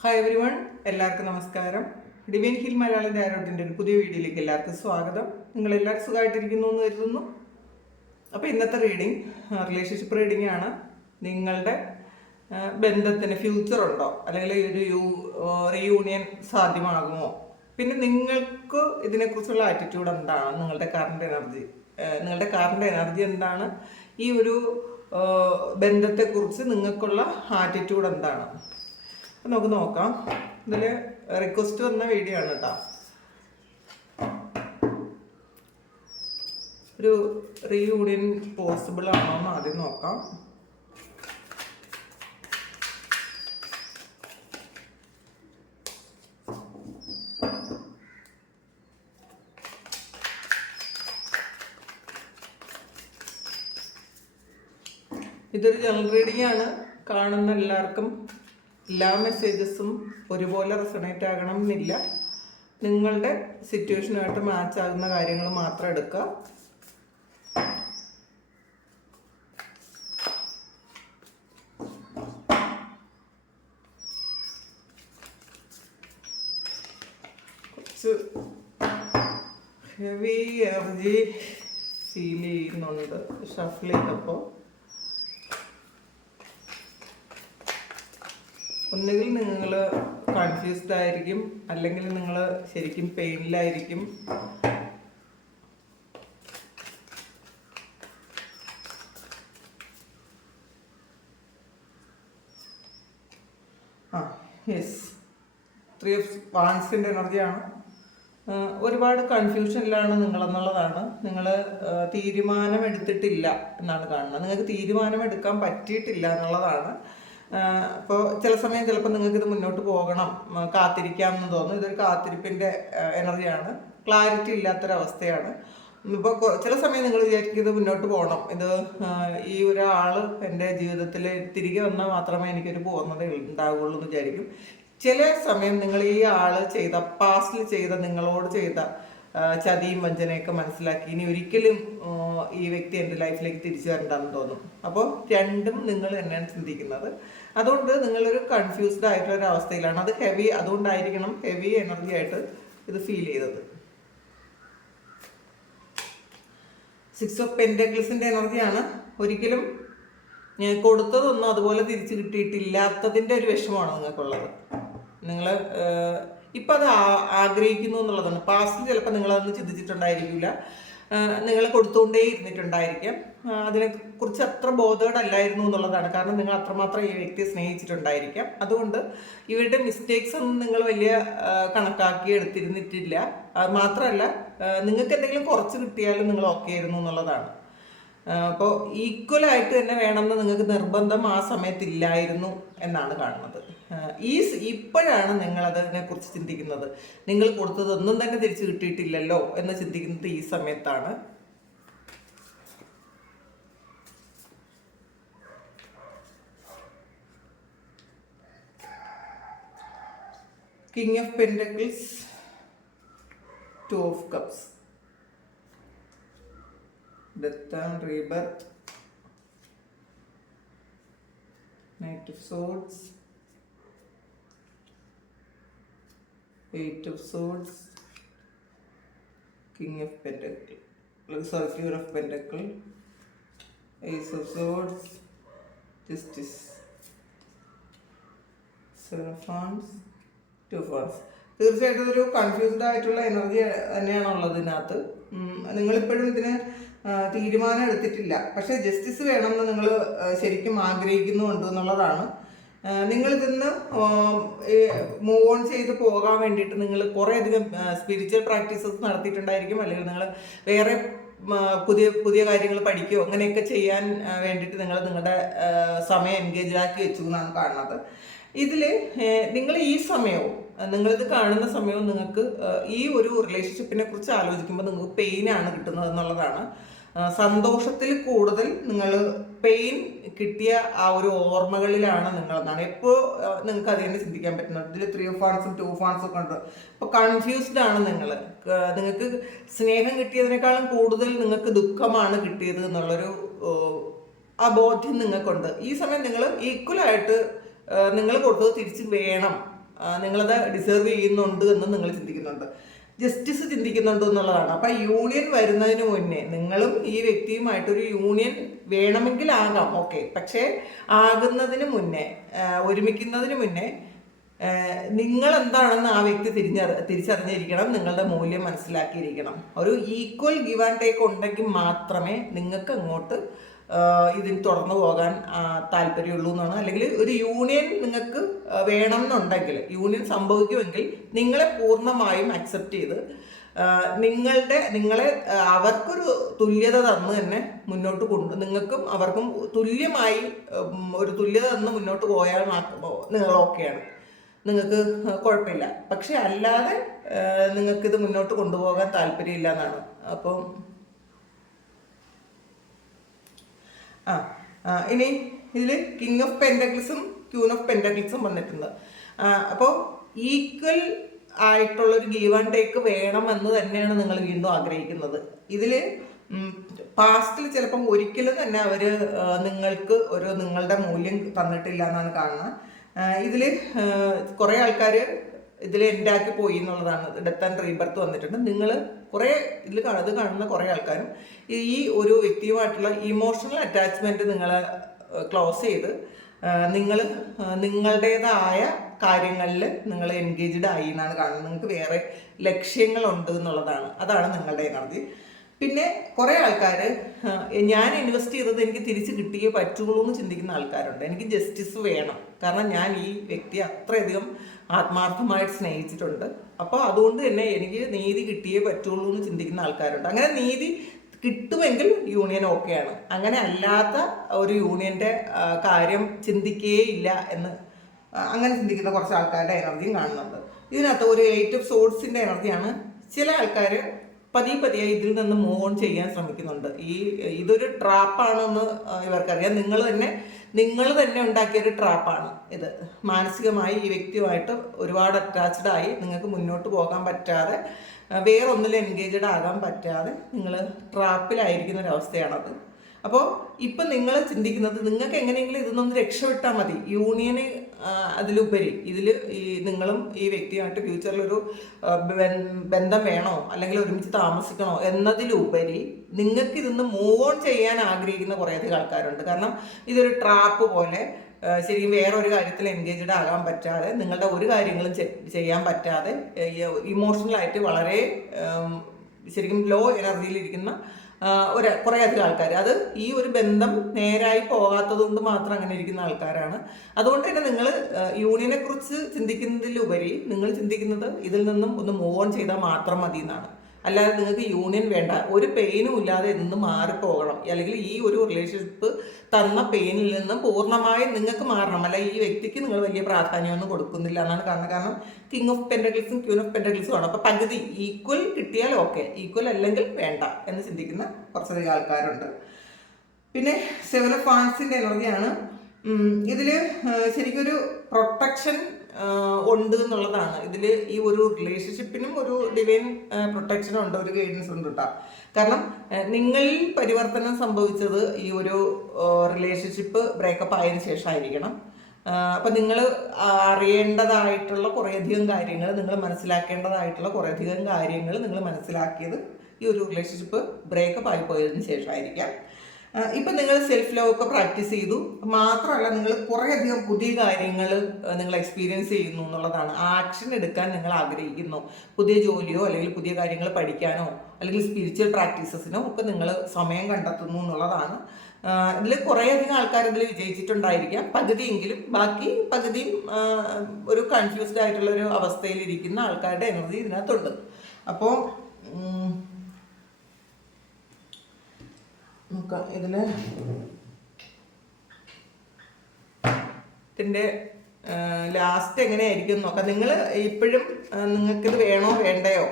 Hi every one, എല്ലാവർക്കും നമസ്കാരം. Divine hill Malayalam ഡയറോട്ടിൻ്റെ ഒരു പുതിയ വീഡിയോയിലേക്ക് എല്ലാവർക്കും സ്വാഗതം. നിങ്ങളെല്ലാവരും സുഖമായിട്ടിരിക്കുന്നു എന്ന് കരുതുന്നു. അപ്പോൾ ഇന്നത്തെ റീഡിങ് റിലേഷൻഷിപ്പ് റീഡിംഗ് ആണ്. നിങ്ങളുടെ ബന്ധത്തിന് ഫ്യൂച്ചർ ഉണ്ടോ, അല്ലെങ്കിൽ ഒരു റീയൂണിയൻ സാധ്യമാകുമോ, പിന്നെ നിങ്ങൾക്ക് ഇതിനെക്കുറിച്ചുള്ള ആറ്റിറ്റ്യൂഡ് എന്താണ്, നിങ്ങളുടെ കറണ്ട് എനർജി എന്താണ്, ഈ ഒരു ബന്ധത്തെക്കുറിച്ച് നിങ്ങൾക്കുള്ള ആറ്റിറ്റ്യൂഡ് എന്താണ്, നമുക്ക് നോക്കാം. ഇതിൽ റിക്വസ്റ്റ് വന്ന വീഡിയോ ആണ് കേട്ടോ. ഒരു റീയൂണിയൻ പോസിബിൾ ആണോ എന്ന് ആദ്യം നോക്കാം. ഇതൊരു ജനറൽ റീഡിംഗ് ആണ്. കാണുന്ന എല്ലാവർക്കും എല്ലാ മെസ്സേജസും ഒരുപോലെ റെസണേറ്റ് ആകണം എന്നില്ല. നിങ്ങളുടെ സിറ്റുവേഷനുമായിട്ട് മാച്ച് ആകുന്ന കാര്യങ്ങൾ മാത്രം എടുക്കുക. കുറച്ച് ഹെവി എനർജി ഫീൽ ചെയ്യുന്നുണ്ട് ഷഫിൾ ചെയ്തപ്പോൾ. ഒന്നുകിൽ നിങ്ങൾ കൺഫ്യൂസ്ഡ് ആയിരിക്കും, അല്ലെങ്കിൽ നിങ്ങൾ ശരിക്കും പെയിനിലായിരിക്കും. യെസ്, 3 of Wandsൻ്റെ എനർജിയാണ്. ഒരുപാട് കൺഫ്യൂഷനിലാണ് നിങ്ങളെന്നുള്ളതാണ്. നിങ്ങൾ തീരുമാനമെടുത്തിട്ടില്ല എന്നാണ് കാണുന്നത്. നിങ്ങൾക്ക് തീരുമാനമെടുക്കാൻ പറ്റിയിട്ടില്ല എന്നുള്ളതാണ്. അപ്പോൾ ചില സമയം ചിലപ്പോൾ നിങ്ങൾക്കിത് മുന്നോട്ട് പോകണം, കാത്തിരിക്കാം എന്ന് തോന്നും. ഇതൊരു കാത്തിരിപ്പിൻ്റെ എനർജിയാണ്. ക്ലാരിറ്റി ഇല്ലാത്തൊരവസ്ഥയാണ്. ഇപ്പോൾ ചില സമയം നിങ്ങൾ വിചാരിക്കും ഇത് മുന്നോട്ട് പോകണം, ഇത് ഈ ഒരാൾ എൻ്റെ ജീവിതത്തിൽ തിരികെ വന്നാൽ മാത്രമേ എനിക്കൊരു പൂർണ്ണത ഉണ്ടാവുകയുള്ളൂ എന്ന് വിചാരിക്കും. ചില സമയം നിങ്ങൾ ഈ ആൾ പാസ്റ്റിൽ ചെയ്ത നിങ്ങളോട് ചെയ്ത ചതിയും വഞ്ചനയൊക്കെ മനസ്സിലാക്കി ഇനി ഒരിക്കലും ഈ വ്യക്തി എൻ്റെ ലൈഫിലേക്ക് തിരിച്ചു വരണ്ടെന്ന് തോന്നും. അപ്പോൾ രണ്ടും നിങ്ങൾ തന്നെയാണ് ചിന്തിക്കുന്നത്. അതുകൊണ്ട് നിങ്ങളൊരു കൺഫ്യൂസ്ഡ് ആയിട്ടുള്ളൊരു അവസ്ഥയിലാണ്. അത് അതുകൊണ്ടായിരിക്കണം ഹെവി എനർജി ആയിട്ട് ഇത് ഫീൽ ചെയ്തത്. 6 of Pentaclesൻ്റെ എനർജിയാണ്. ഒരിക്കലും കൊടുത്തതൊന്നും അതുപോലെ തിരിച്ചു കിട്ടിയിട്ടില്ലാത്തതിൻ്റെ ഒരു വിഷമമാണ് നിങ്ങൾക്കുള്ളത്. നിങ്ങൾ ഇപ്പം അത് ആഗ്രഹിക്കുന്നു എന്നുള്ളതാണ്. പാസ്റ്റിൽ ചിലപ്പോൾ നിങ്ങളതൊന്നും ചിന്തിച്ചിട്ടുണ്ടായിരിക്കില്ല, നിങ്ങൾ കൊടുത്തുകൊണ്ടേ ഇരുന്നിട്ടുണ്ടായിരിക്കാം. അതിനെക്കുറിച്ച് അത്ര ബോധേഡല്ലായിരുന്നു എന്നുള്ളതാണ്. കാരണം നിങ്ങൾ അത്രമാത്രം ഈ വ്യക്തിയെ സ്നേഹിച്ചിട്ടുണ്ടായിരിക്കാം. അതുകൊണ്ട് ഇവരുടെ മിസ്റ്റേക്സ് ഒന്നും നിങ്ങൾ വലിയ കണക്കാക്കി എടുത്തിരുന്നിട്ടില്ല. അത് മാത്രമല്ല, നിങ്ങൾക്ക് എന്തെങ്കിലും കുറച്ച് കിട്ടിയാലും നിങ്ങൾ ഓക്കെ ആയിരുന്നു എന്നുള്ളതാണ്. അപ്പോൾ ഈക്വലായിട്ട് തന്നെ വേണമെന്ന് നിങ്ങൾക്ക് നിർബന്ധം ആ സമയത്തില്ലായിരുന്നു എന്നാണ് കാണുന്നത്. ഇപ്പോഴാണ് നിങ്ങളതിനെക്കുറിച്ച് ചിന്തിക്കുന്നത്. നിങ്ങൾ കൊടുത്തതൊന്നും തന്നെ തിരിച്ചു കിട്ടിയിട്ടില്ലല്ലോ എന്ന് ചിന്തിക്കുന്നത് ഈ സമയത്താണ്. King of pentacles, 2 of Cups, Death and Rebirth, Knight of Swords, 8 of Swords, King of Pentacles, King of Pentacles, Ace of Swords, Justice, 7 of Wands, 2 of Wands. തീർച്ചയായിട്ടും ഒരു കൺഫ്യൂസ്ഡ് ആയിട്ടുള്ള എനർജി തന്നെയാണുള്ളത് ഇതിനകത്ത്. നിങ്ങളിപ്പോഴും ഇതിന് തീരുമാനം എടുത്തിട്ടില്ല, പക്ഷേ ജസ്റ്റിസ് വേണമെന്ന് നിങ്ങൾ ശരിക്കും ആഗ്രഹിക്കുന്നുണ്ട് എന്നുള്ളതാണ്. നിങ്ങളിതിന്ന് മൂവ് ഓൺ ചെയ്ത് പോകാൻ വേണ്ടിയിട്ട് നിങ്ങൾ കുറേയധികം സ്പിരിച്വൽ പ്രാക്ടീസസ് നടത്തിയിട്ടുണ്ടായിരിക്കും, അല്ലെങ്കിൽ നിങ്ങൾ വേറെ പുതിയ പുതിയ കാര്യങ്ങൾ പഠിക്കുകയോ അങ്ങനെയൊക്കെ ചെയ്യാൻ വേണ്ടിയിട്ട് നിങ്ങളുടെ സമയം എൻഗേജ് ആക്കി വെച്ചു എന്നാണ് കാണുന്നത്. ഇതിൽ നിങ്ങൾ ഈ സമയവും നിങ്ങളിത് കാണുന്ന സമയവും നിങ്ങൾക്ക് ഈ ഒരു റിലേഷൻഷിപ്പിനെ കുറിച്ച് ആലോചിക്കുമ്പോൾ നിങ്ങൾക്ക് പെയിനാണ് കിട്ടുന്നത് എന്നുള്ളതാണ്. സന്തോഷത്തിൽ കൂടുതൽ നിങ്ങൾ പെയിൻ കിട്ടിയ ആ ഒരു ഓർമ്മകളിലാണ് നിങ്ങളെന്നാണ്. എപ്പോൾ നിങ്ങൾക്ക് അത് തന്നെ ചിന്തിക്കാൻ പറ്റുന്നത്. ഇതിൽ 3 of Wands 2 of Wands ഒക്കെ ഉണ്ട്. അപ്പോൾ കൺഫ്യൂസ്ഡ് ആണ് നിങ്ങൾക്ക് സ്നേഹം കിട്ടിയതിനേക്കാളും കൂടുതൽ നിങ്ങൾക്ക് ദുഃഖമാണ് കിട്ടിയത് എന്നുള്ളൊരു ആ ബോധ്യം നിങ്ങൾക്കുണ്ട്. ഈ സമയം നിങ്ങൾ ഈക്വലായിട്ട് നിങ്ങൾ കൊടുത്തത് തിരിച്ച് വേണം നിങ്ങളത് ഡിസേർവ് ചെയ്യുന്നുണ്ട് എന്ന് നിങ്ങൾ ചിന്തിക്കുന്നുണ്ട്, ജസ്റ്റിസ് ചിന്തിക്കുന്നുണ്ട് എന്നുള്ളതാണ്. അപ്പം യൂണിയൻ വരുന്നതിന് മുന്നേ നിങ്ങളും ഈ വ്യക്തിയുമായിട്ടൊരു യൂണിയൻ വേണമെങ്കിൽ ആകാം, ഓക്കെ. പക്ഷേ ആകുന്നതിന് മുന്നേ, ഒരുമിക്കുന്നതിന് മുന്നേ നിങ്ങൾ എന്താണെന്ന് ആ വ്യക്തി തിരിച്ചറിഞ്ഞിരിക്കണം, നിങ്ങളുടെ മൂല്യം മനസ്സിലാക്കിയിരിക്കണം. ഒരു ഈക്വൽ ഗിവ് ആൻഡ് ടേക്ക് ഉണ്ടെങ്കിൽ മാത്രമേ നിങ്ങൾക്ക് അങ്ങോട്ട് ഇതിന് തുറന്നു പോകാൻ താല്പര്യമുള്ളൂ എന്നാണ്. അല്ലെങ്കിൽ ഒരു യൂണിയൻ നിങ്ങൾക്ക് വേണം എന്നുണ്ടെങ്കിൽ, യൂണിയൻ സംഭവിക്കുമെങ്കിൽ നിങ്ങളെ പൂർണ്ണമായും അക്സെപ്റ്റ് ചെയ്ത് നിങ്ങളെ അവർക്കൊരു തുല്യത തന്ന് തന്നെ മുന്നോട്ട് നിങ്ങൾക്കും അവർക്കും തുല്യമായി ഒരു തുല്യത തന്ന് മുന്നോട്ട് പോയാൽ നിങ്ങൾ ഓക്കെയാണ്, നിങ്ങൾക്ക് കുഴപ്പമില്ല. പക്ഷെ അല്ലാതെ നിങ്ങൾക്കിത് മുന്നോട്ട് കൊണ്ടുപോകാൻ താല്പര്യമില്ല എന്നാണ്. അപ്പം ഇനി ഇതിൽ കിങ് ഓഫ് പെൻറ്റക്കിൾസും ക്യൂൻ ഓഫ് പെൻറ്റക്കിൾസും വന്നിട്ടുണ്ട്. അപ്പോൾ ഈക്വൽ ആയിട്ടുള്ളൊരു ഗീവ് ആൻഡ് ടേക്ക് വേണമെന്ന് തന്നെയാണ് നിങ്ങൾ വീണ്ടും ആഗ്രഹിക്കുന്നത്. ഇതിൽ പാസ്റ്റിൽ ചിലപ്പം ഒരിക്കലും തന്നെ അവർ നിങ്ങൾക്ക് നിങ്ങളുടെ മൂല്യം തന്നിട്ടില്ല എന്നാണ് കാണുന്നത്. ഇതിൽ കുറേ ആൾക്കാർ ഇതിൽ എൻഡാക്കി പോയി എന്നുള്ളതാണ്. ഡെത്ത് ആൻഡ് റീബർത്ത് വന്നിട്ടുണ്ട്. നിങ്ങൾ കുറേ ഇത് കാണുന്ന കുറേ ആൾക്കാരും ഈ ഒരു വ്യക്തിയുമായിട്ടുള്ള ഇമോഷണൽ അറ്റാച്ച്മെൻറ്റ് നിങ്ങൾ ക്ലോസ് ചെയ്ത് നിങ്ങൾ നിങ്ങളുടേതായ കാര്യങ്ങളിൽ നിങ്ങൾ എൻഗേജ്ഡ് ആയി എന്നാണ് കാണുന്നത്. നിങ്ങൾക്ക് വേറെ ലക്ഷ്യങ്ങളുണ്ട് എന്നുള്ളതാണ്. അതാണ് നിങ്ങളുടെ എനർജി. പിന്നെ കുറേ ആൾക്കാർ ഞാൻ ഇൻവെസ്റ്റ് ചെയ്തത് എനിക്ക് തിരിച്ച് കിട്ടിയേ പറ്റുള്ളൂ എന്ന് ചിന്തിക്കുന്ന ആൾക്കാരുണ്ട്. എനിക്ക് ജസ്റ്റിസ് വേണം, കാരണം ഞാൻ ഈ വ്യക്തിയെ അത്രയധികം ആത്മാർത്ഥമായിട്ട് സ്നേഹിച്ചിട്ടുണ്ട്, അപ്പോൾ അതുകൊണ്ട് തന്നെ എനിക്ക് നീതി കിട്ടിയേ പറ്റുള്ളൂ എന്ന് ചിന്തിക്കുന്ന ആൾക്കാരുണ്ട്. അങ്ങനെ നീതി കിട്ടുമെങ്കിൽ യൂണിയൻ ഓക്കെയാണ്. അങ്ങനെ അല്ലാത്ത ഒരു യൂണിയൻ്റെ കാര്യം ചിന്തിക്കേ ഇല്ല എന്ന് അങ്ങനെ ചിന്തിക്കുന്ന കുറച്ച് ആൾക്കാരുടെ എനർജിയും കാണുന്നുണ്ട്. ഇതിനകത്ത് ഒരു 8 ഓഫ് സോഡ്സിൻ്റെ എനർജിയാണ്. ചില ആൾക്കാർ പതിയെ ഇതിൽ നിന്ന് മൂവ് ഓൺ ചെയ്യാൻ ശ്രമിക്കുന്നുണ്ട്. ഇതൊരു ട്രാപ്പാണെന്ന് ഇവർക്കറിയാം. നിങ്ങൾ തന്നെ ഉണ്ടാക്കിയൊരു ട്രാപ്പാണ് ഇത്. മാനസികമായി ഈ വ്യക്തിയുമായിട്ട് ഒരുപാട് അറ്റാച്ച്ഡ് ആയി നിങ്ങൾക്ക് മുന്നോട്ട് പോകാൻ പറ്റാതെ, വേറൊന്നിലും എൻഗേജ്ഡ് ആകാൻ പറ്റാതെ നിങ്ങൾ ട്രാപ്പിലായിരിക്കുന്ന ഒരവസ്ഥയാണത്. അപ്പോൾ ഇപ്പം നിങ്ങൾ ചിന്തിക്കുന്നത് നിങ്ങൾക്ക് എങ്ങനെയെങ്കിലും ഇതൊന്നൊന്ന് രക്ഷപ്പെട്ടാൽ മതി, യൂണിയന് അതിലുപരി നിങ്ങളും ഈ വ്യക്തിയുമായിട്ട് ഫ്യൂച്ചറിലൊരു ബന്ധം വേണോ അല്ലെങ്കിൽ ഒരുമിച്ച് താമസിക്കണോ എന്നതിലുപരി നിങ്ങൾക്ക് ഇതൊന്ന് മൂവ് ഓൺ ചെയ്യാൻ ആഗ്രഹിക്കുന്ന കുറേയധികം ആൾക്കാരുണ്ട്. കാരണം ഇതൊരു ട്രാപ്പ് പോലെ ശരിക്കും വേറൊരു കാര്യത്തിൽ എൻഗേജ്ഡ് ആകാൻ പറ്റാതെ, നിങ്ങളുടെ ഒരു കാര്യങ്ങളും ചെയ്യാൻ പറ്റാതെ, ഇമോഷണലായിട്ട് വളരെ ശരിക്കും ലോ എനർജിയിലിരിക്കുന്ന കുറേയധികം ആൾക്കാർ. അത് ഈ ഒരു ബന്ധം നേരായി പോകാത്തത് കൊണ്ട് മാത്രം അങ്ങനെ ഇരിക്കുന്ന ആൾക്കാരാണ്. അതുകൊണ്ട് തന്നെ നിങ്ങൾ യൂണിയനെ കുറിച്ച് ചിന്തിക്കുന്നതിലുപരി നിങ്ങൾ ചിന്തിക്കുന്നത് ഇതിൽ നിന്നും ഒന്ന് മൂവ് ഓൺ ചെയ്താൽ മാത്രം മതി എന്നാണ്. അല്ലാതെ നിങ്ങൾക്ക് യൂണിയൻ വേണ്ട, ഒരു പെയിനും ഇല്ലാതെ നിന്ന് മാറിപ്പോകണം, അല്ലെങ്കിൽ ഈ ഒരു റിലേഷൻഷിപ്പ് തന്ന പെയിനിൽ നിന്ന് പൂർണ്ണമായും നിങ്ങൾക്ക് മാറണം. അല്ല ഈ വ്യക്തിക്ക് നിങ്ങൾ വലിയ പ്രാധാന്യമൊന്നും കൊടുക്കുന്നില്ല എന്നാണ് കാണുന്നത്. കാരണം കിങ് ഓഫ് പെൻറ്റക്കിൾസും ക്യൂൻ ഓഫ് പെൻറ്റക്കിൾസും ആണ്. അപ്പോൾ പകുതി ഈക്വൽ കിട്ടിയാൽ ഓക്കെ, ഈക്വൽ അല്ലെങ്കിൽ വേണ്ട എന്ന് ചിന്തിക്കുന്ന കുറച്ചധികം ആൾക്കാരുണ്ട്. പിന്നെ 7 ഓഫ് വാൻസിൻ്റെ എനർജിയാണ്. ഇതിൽ ശരിക്കൊരു പ്രൊട്ടക്ഷൻ ഉണ്ട് എന്നുള്ളതാണ്. ഇതിൽ ഈ ഒരു റിലേഷൻഷിപ്പിനും ഒരു ഡിവൈൻ പ്രൊട്ടക്ഷനും ഉണ്ട്, ഒരു ഗൈഡൻസ് ഉണ്ട് കേട്ടോ. കാരണം നിങ്ങളിൽ പരിവർത്തനം സംഭവിച്ചത് ഈ ഒരു റിലേഷൻഷിപ്പ് ബ്രേക്കപ്പ് ആയതിനു ശേഷമായിരിക്കണം. അപ്പം നിങ്ങൾ അറിയേണ്ടതായിട്ടുള്ള കുറേയധികം കാര്യങ്ങൾ, നിങ്ങൾ മനസ്സിലാക്കേണ്ടതായിട്ടുള്ള കുറേയധികം കാര്യങ്ങൾ നിങ്ങൾ മനസ്സിലാക്കിയത് ഈ ഒരു റിലേഷൻഷിപ്പ് ബ്രേക്കപ്പ് ആയിപ്പോയതിനു ശേഷമായിരിക്കാം. ഇപ്പം നിങ്ങൾ സെൽഫ് ലവ് ഒക്കെ പ്രാക്ടീസ് ചെയ്തു, മാത്രമല്ല നിങ്ങൾ കുറേയധികം പുതിയ കാര്യങ്ങൾ നിങ്ങൾ എക്സ്പീരിയൻസ് ചെയ്യുന്നു എന്നുള്ളതാണ്. ആക്ഷൻ എടുക്കാൻ നിങ്ങൾ ആഗ്രഹിക്കുന്നു, പുതിയ ജോലിയോ അല്ലെങ്കിൽ പുതിയ കാര്യങ്ങൾ പഠിക്കാനോ അല്ലെങ്കിൽ സ്പിരിച്വൽ പ്രാക്ടീസസിനോ ഒക്കെ നിങ്ങൾ സമയം കണ്ടെത്തുന്നു എന്നുള്ളതാണ്. ഇതിൽ കുറേയധികം ആൾക്കാർ ഇതിൽ വിജയിച്ചിട്ടുണ്ടായിരിക്കാം, പകുതിയെങ്കിലും. ബാക്കി പകുതിയും ഒരു കൺഫ്യൂസ്ഡ് ആയിട്ടുള്ളൊരു അവസ്ഥയിലിരിക്കുന്ന ആൾക്കാരുടെ എനർജി ഇതിനകത്തുണ്ട്. അപ്പോൾ നോക്കാം ഇതിൻ്റെ ലാസ്റ്റ് എങ്ങനെയായിരിക്കും നോക്കാം. നിങ്ങൾ ഇപ്പോഴും നിങ്ങൾക്കിത് വേണോ വേണ്ടയോ,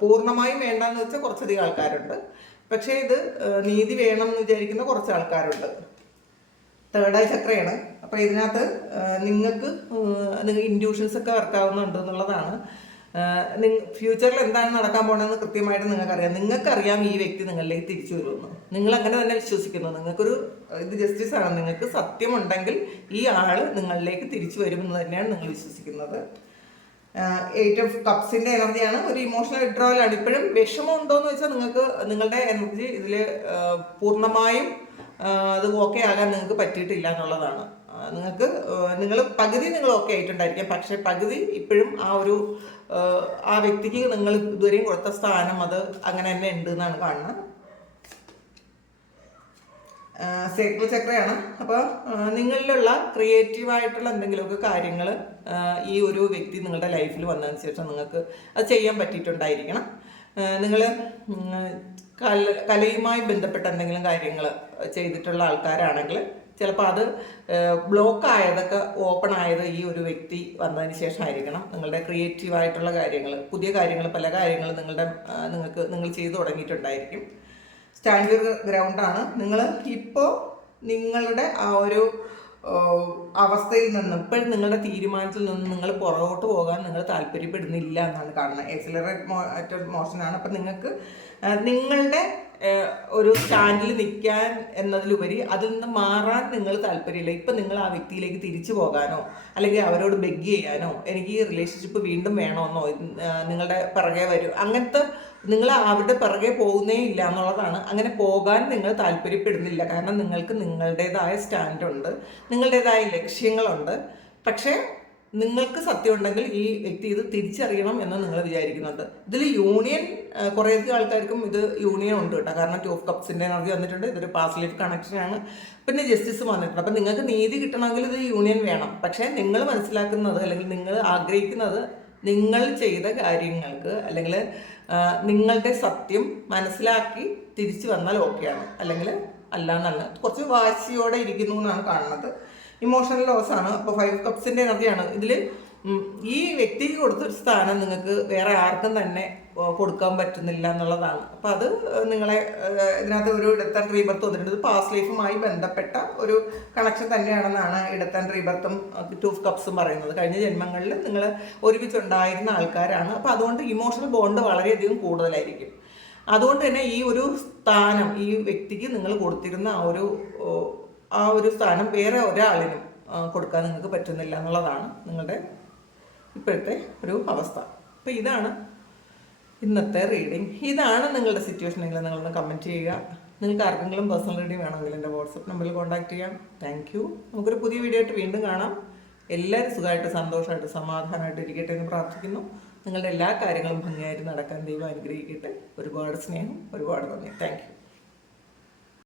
പൂർണ്ണമായും വേണ്ടെന്ന് വെച്ചാൽ കുറച്ചധികം ആൾക്കാരുണ്ട്. പക്ഷേ ഇത് നീതി വേണം എന്ന് വിചാരിക്കുന്ന കുറച്ച് ആൾക്കാരുണ്ട്. തേർഡ് ഐ ചക്രയാണ്. അപ്പോൾ ഇതിനകത്ത് നിങ്ങൾക്ക് ഇൻഡ്യൂഷൻസ് ഒക്കെ വർക്കാവുന്നുണ്ട് എന്നുള്ളതാണ്. ഫ്യൂച്ചറിൽ എന്താണ് നടക്കാൻ പോകണമെന്ന് കൃത്യമായിട്ട് നിങ്ങൾക്കറിയാം. നിങ്ങൾക്കറിയാം ഈ വ്യക്തി നിങ്ങളിലേക്ക് തിരിച്ചു വരുമെന്ന്. നിങ്ങൾ അങ്ങനെ തന്നെ വിശ്വസിക്കുന്നു. നിങ്ങൾക്കൊരു ഇത് ജസ്റ്റിസ് ആണ്. നിങ്ങൾക്ക് സത്യമുണ്ടെങ്കിൽ ഈ ആൾ നിങ്ങളിലേക്ക് തിരിച്ചു വരുമെന്ന് തന്നെയാണ് നിങ്ങൾ വിശ്വസിക്കുന്നത്. എയ്റ്റ് ഓഫ് കപ്സിൻ്റെ എനർജിയാണ്. ഒരു ഇമോഷണൽ വിഡ്രോവലാണ്. ഇപ്പോഴും വിഷമം ഉണ്ടോയെന്ന് വെച്ചാൽ നിങ്ങൾക്ക് നിങ്ങളുടെ എനർജി ഇതിൽ പൂർണ്ണമായും അത് ഓക്കെ ആകാൻ നിങ്ങൾക്ക് പറ്റിയിട്ടില്ല എന്നുള്ളതാണ്. നിങ്ങൾ പകുതി നിങ്ങൾ ഓക്കെ ആയിട്ടുണ്ടായിരിക്കാം, പക്ഷെ പകുതി ഇപ്പോഴും ആ വ്യക്തിക്ക് നിങ്ങൾ ഇതുവരെയും കൊടുത്ത സ്ഥാനം അത് അങ്ങനെ തന്നെ ഉണ്ട് എന്നാണ് കാണുന്നത്. സേക്രൽ ചക്രയാണ്. അപ്പോൾ നിങ്ങളിലുള്ള ക്രിയേറ്റീവായിട്ടുള്ള എന്തെങ്കിലുമൊക്കെ കാര്യങ്ങൾ ഈ ഒരു വ്യക്തി നിങ്ങളുടെ ലൈഫിൽ വന്നതിന് ശേഷം നിങ്ങൾക്ക് അത് ചെയ്യാൻ പറ്റിയിട്ടുണ്ടായിരിക്കണം. നിങ്ങൾ കലയുമായി ബന്ധപ്പെട്ട എന്തെങ്കിലും കാര്യങ്ങൾ ചെയ്തിട്ടുള്ള ആൾക്കാരാണെങ്കിൽ ചിലപ്പോൾ അത് ബ്ലോക്ക് ആയതൊക്കെ ഓപ്പൺ ആയത് ഈ ഒരു വ്യക്തി വന്നതിന് ശേഷമായിരിക്കണം. നിങ്ങളുടെ ക്രിയേറ്റീവായിട്ടുള്ള കാര്യങ്ങൾ, പുതിയ കാര്യങ്ങൾ, പല കാര്യങ്ങളും നിങ്ങൾ ചെയ്തു തുടങ്ങിയിട്ടുണ്ടായിരിക്കും. സ്റ്റാൻഡ് യുവർ ഗ്രൗണ്ടാണ്. നിങ്ങൾ ഇപ്പോൾ നിങ്ങളുടെ ആ ഒരു അവസ്ഥയിൽ നിന്നും ഇപ്പോഴും നിങ്ങളുടെ തീരുമാനത്തിൽ നിന്നും നിങ്ങൾ പുറകോട്ട് പോകാൻ നിങ്ങൾ താല്പര്യപ്പെടുന്നില്ല എന്നാണ് കാണുന്നത്. എക്സിലറേറ്റഡ് മോഷനാണ്. അപ്പം നിങ്ങൾക്ക് നിങ്ങളുടെ ഒരു സ്റ്റാൻഡിൽ നിൽക്കാൻ എന്നതിലുപരി അതിൽ നിന്ന് മാറാൻ നിങ്ങൾ താല്പര്യമില്ല. ഇപ്പം നിങ്ങൾ ആ വ്യക്തിയിലേക്ക് തിരിച്ചു പോകാനോ അല്ലെങ്കിൽ അവരോട് ബെഗ് ചെയ്യാനോ എനിക്ക് ഈ റിലേഷൻഷിപ്പ് വീണ്ടും വേണമെന്നോ നിങ്ങളുടെ പിറകെ വരും, അങ്ങനത്തെ നിങ്ങൾ അവരുടെ പിറകെ പോകുന്നേ ഇല്ല എന്നുള്ളതാണ്. അങ്ങനെ പോകാൻ നിങ്ങൾ താല്പര്യപ്പെടുന്നില്ല. കാരണം നിങ്ങൾക്ക് നിങ്ങളുടേതായ സ്റ്റാൻഡുണ്ട്, നിങ്ങളുടേതായ ലക്ഷ്യങ്ങളുണ്ട്. പക്ഷേ നിങ്ങൾക്ക് സത്യം ഉണ്ടെങ്കിൽ ഈ വ്യക്തി ഇത് തിരിച്ചറിയണം എന്ന് നിങ്ങൾ വിചാരിക്കുന്നുണ്ട്. ഇതിൽ യൂണിയൻ കുറേയധികം ആൾക്കാർക്കും ഇത് യൂണിയൻ ഉണ്ട് കേട്ടോ. കാരണം 2 ഓഫ് കപ്സിൻ്റെ എനർജി വന്നിട്ടുണ്ട്. ഇതൊരു പാസ്റ്റ് ലൈഫ് കണക്ഷനാണ്. പിന്നെ ജസ്റ്റിസ് വന്നിട്ടുണ്ട്. അപ്പം നിങ്ങൾക്ക് നീതി കിട്ടണമെങ്കിൽ ഇത് യൂണിയൻ വേണം. പക്ഷേ നിങ്ങൾ മനസ്സിലാക്കുന്നത് അല്ലെങ്കിൽ നിങ്ങൾ ആഗ്രഹിക്കുന്നത് നിങ്ങൾ ചെയ്ത കാര്യങ്ങൾക്ക് അല്ലെങ്കിൽ നിങ്ങളുടെ സത്യം മനസ്സിലാക്കി തിരിച്ചു വന്നാൽ ഓക്കെയാണ്, അല്ലെങ്കിൽ അല്ല എന്നല്ല. കുറച്ച് വാശിയോടെ ഇരിക്കുന്നു എന്നാണ് കാണുന്നത്. ഇമോഷണൽ ലോസ് ആണ്. അപ്പോൾ 5 കപ്സിൻ്റെ എനർജിയാണ്. ഇതിൽ ഈ വ്യക്തിക്ക് കൊടുത്തൊരു സ്ഥാനം നിങ്ങൾക്ക് വേറെ ആർക്കും തന്നെ കൊടുക്കാൻ പറ്റുന്നില്ല എന്നുള്ളതാണ്. അപ്പോൾ അത് നിങ്ങളെ ഇതിനകത്ത് ഒരു ഡെത്ത് ആൻഡ് റീബർത്ത് വന്നിട്ടുണ്ട്. ഇത് പാസ്റ്റ് ലൈഫുമായി ബന്ധപ്പെട്ട ഒരു കണക്ഷൻ തന്നെയാണെന്നാണ് ഡെത്ത് ആൻഡ് റീബർത്തും 2 ഓഫ് കപ്സും പറയുന്നത്. കഴിഞ്ഞ ജന്മങ്ങളിൽ നിങ്ങൾ ഒരുമിച്ചുണ്ടായിരുന്ന ആൾക്കാരാണ്. അപ്പോൾ അതുകൊണ്ട് ഇമോഷണൽ ബോണ്ട് വളരെയധികം കൂടുതലായിരിക്കും. അതുകൊണ്ട് തന്നെ ഈ ഒരു സ്ഥാനം ഈ വ്യക്തിക്ക് നിങ്ങൾ കൊടുത്തിരുന്ന ആ ഒരു സ്ഥാനം വേറെ ഒരാളിനും കൊടുക്കാൻ നിങ്ങൾക്ക് പറ്റുന്നില്ല എന്നുള്ളതാണ് നിങ്ങളുടെ ഇപ്പോഴത്തെ ഒരു അവസ്ഥ. അപ്പോൾ ഇതാണ് ഇന്നത്തെ റീഡിങ്. ഇതാണ് നിങ്ങളുടെ സിറ്റുവേഷൻ എങ്കിൽ നിങ്ങളൊന്ന് കമൻറ്റ് ചെയ്യുക. നിങ്ങൾക്ക് ആർക്കെങ്കിലും പേഴ്സണൽ റീഡിങ് വേണമെങ്കിൽ എൻ്റെ വാട്സപ്പ് നമ്പറിൽ കോൺടാക്ട് ചെയ്യാം. Thank you. നമുക്കൊരു പുതിയ വീഡിയോ ആയിട്ട് വീണ്ടും കാണാം. എല്ലാവരും സുഖമായിട്ട് സന്തോഷമായിട്ട് സമാധാനമായിട്ട് ഇരിക്കട്ടെ എന്ന് പ്രാർത്ഥിക്കുന്നു. നിങ്ങളുടെ എല്ലാ കാര്യങ്ങളും ഭംഗിയായിട്ട് നടക്കാൻ ദൈവം അനുഗ്രഹിക്കട്ടെ. ഒരുപാട് സ്നേഹം, ഒരുപാട് നന്ദി. Thank you.